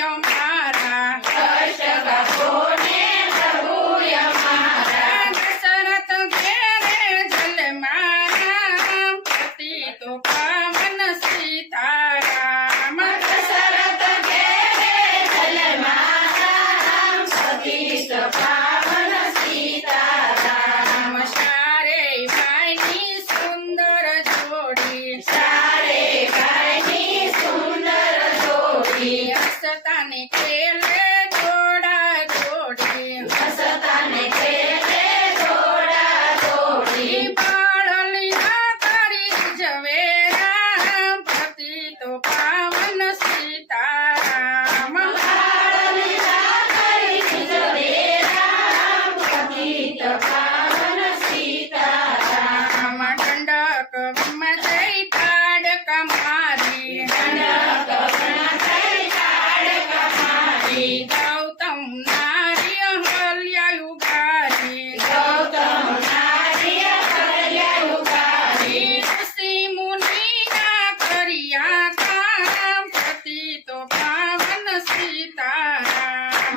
અમારા દશરથ ઘેરે જલમારામ પતિ તો પાવન સીતારામ સારે ભાઈની સુંદર જોડી હસતાને ખેલે જોડા જોડી બાળલિયા કરી ઝવેરામ પતિ તો પાવન સીતારામ દંડક માં જઈ તાડકા મારી ગૌતમ નાર્ય હલ્યાયુ ગારી ઋષિ મુનિના કર્યા કામ પતિ તો પાવન સીતારામ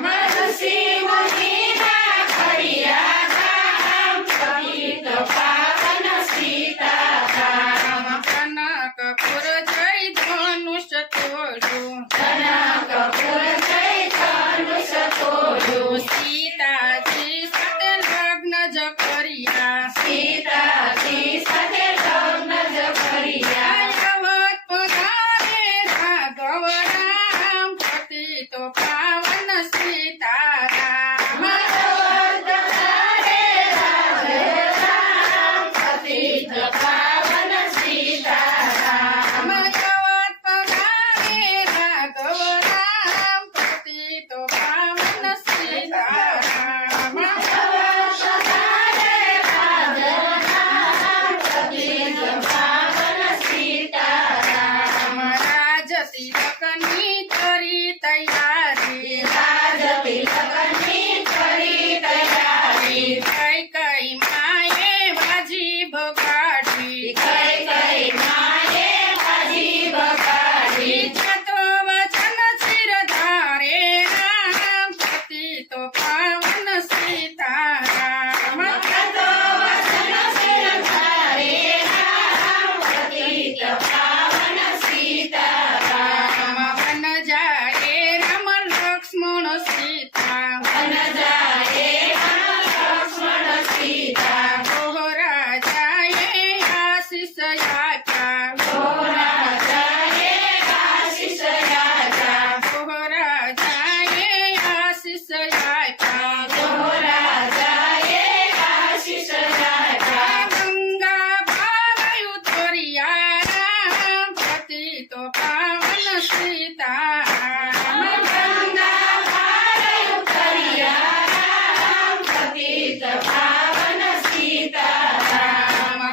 કનકપુર જઈ ધનુષ તોડ્યું સીતાજી સાથે લગ્ન જ કર્યા અવધ પધારે રાઘવ રામ પતિ તો પાવન સીતારામ અવધ પધારે રાઘવ રામ પતિ તો પાવન સીતારામ રાજ તિલકની કરી તૈયારી કઈ માએ બાજી ભગાડી જતો વચન શિરધારે રામ પતિ તો પાવન સીતારામ વન જાય રામ લક્ષ્મણ સીતા ગોરા જાય આશીષ આપ્યા ગોરા જાય આશીષ આપ્યા ગંગા ભાવયુ તોરિયા રામ પતિ તો પાવન સીતારામ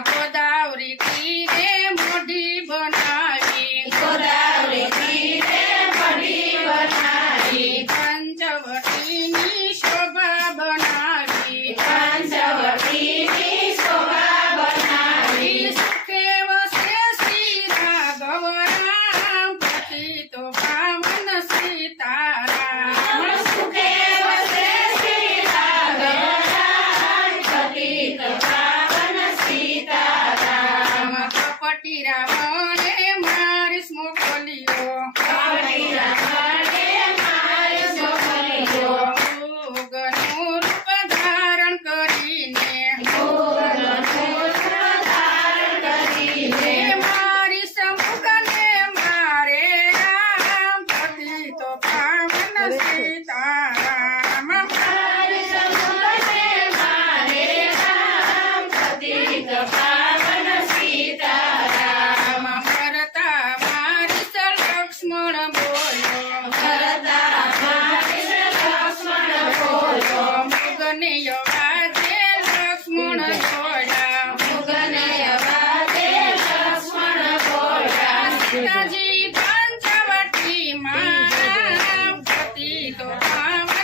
ગોદાવરી તીરે મોઢી બનાવી પંચવટીની શોભા બનાવી સુખે વસે શ્રી રાઘવ રામ પતિ તો પાવન સીતારામ કપટી રાવણે મારીશ મોકલ્યો મૃગનું રૂપ ધારણ કરીને મારી સમુખને મારે રામ પતિ તો પાવન સીતારામ ભરતા મારીશ લક્ષ્મણ બોલ્યો મૃગને અવાજે લક્ષ્મણ જોડા સીતાજી પંચવટીમાં પતિ તો પાવન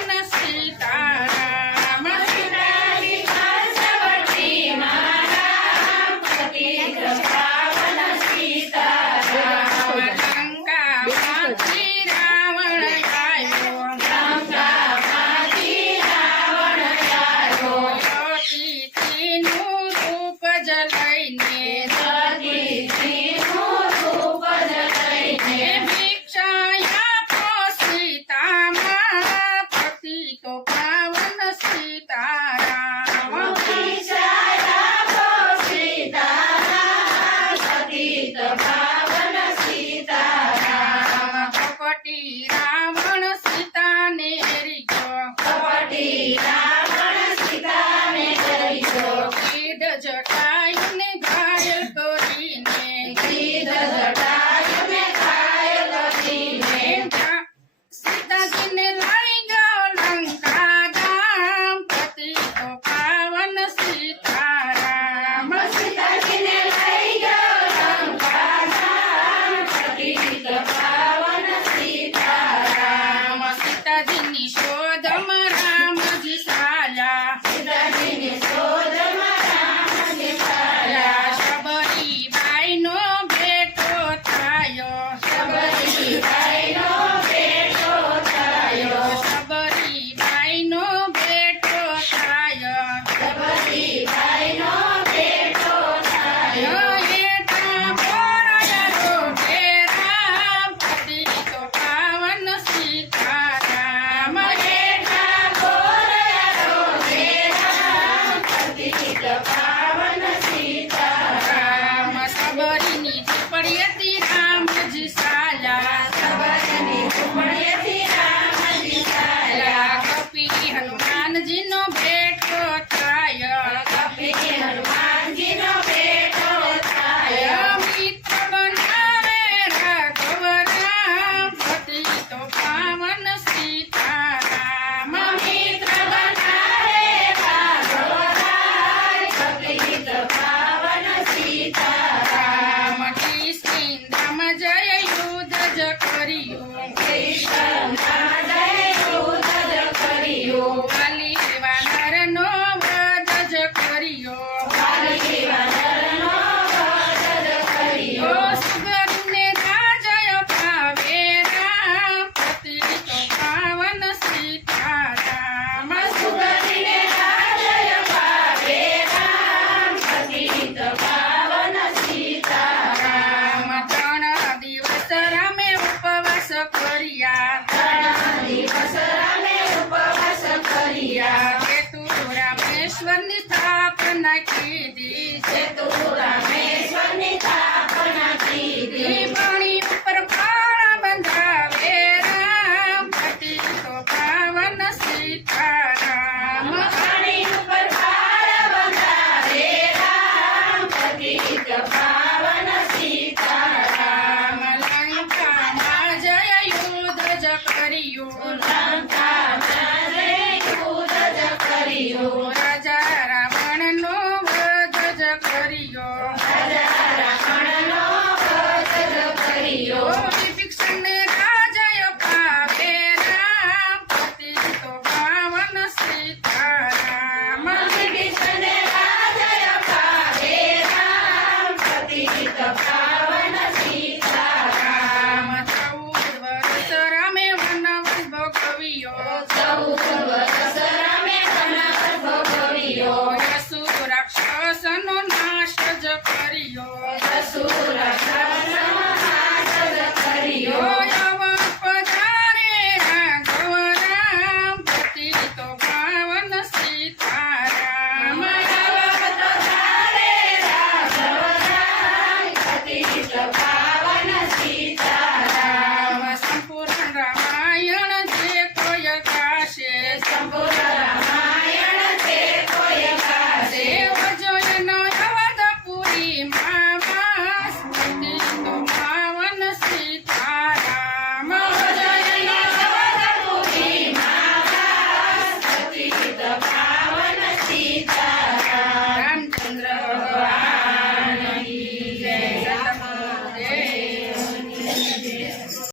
રામેશ્વરની સ્થાપના કીધી. પાણી ઉપર પાળ બંધાવે રામ પતિ તો પાવન સીતારામ પાણી ઉપર પાળ બંધાવે રામ પતિત પાવન સીતારામ. લંકામાં જય યુદ્ધ જ કર્યું લંકામાં જય યુદ્ધ જ કર્યું. રાજા રાવણનો વધ જ કર્યો રાજા રાવણનો વધ જ કર્યો. વિભીષણને રાજાએ પાવે રામ પતિ તો પાવન સીતારામ વિભીષણને રાજાએ પાવે રામ પતિત પાવન સીતારામ. 14 વર્ષ રામે વનવાસ ભોગવ્યો 14 વર્ષ રામે વનવાસ ભોગવ્યો. અસુર રાક્ષસનો નાશ જ કર્યો અસુર રાક્ષસનો નાશ જ કર્યો. યવન પધારે રાઘવ રામ પતિ તો પાવન સીતારામ યવન પધારે રાઘવ રામ પતિત પાવન સીતારામ. સંપૂર્ણ રામાયણ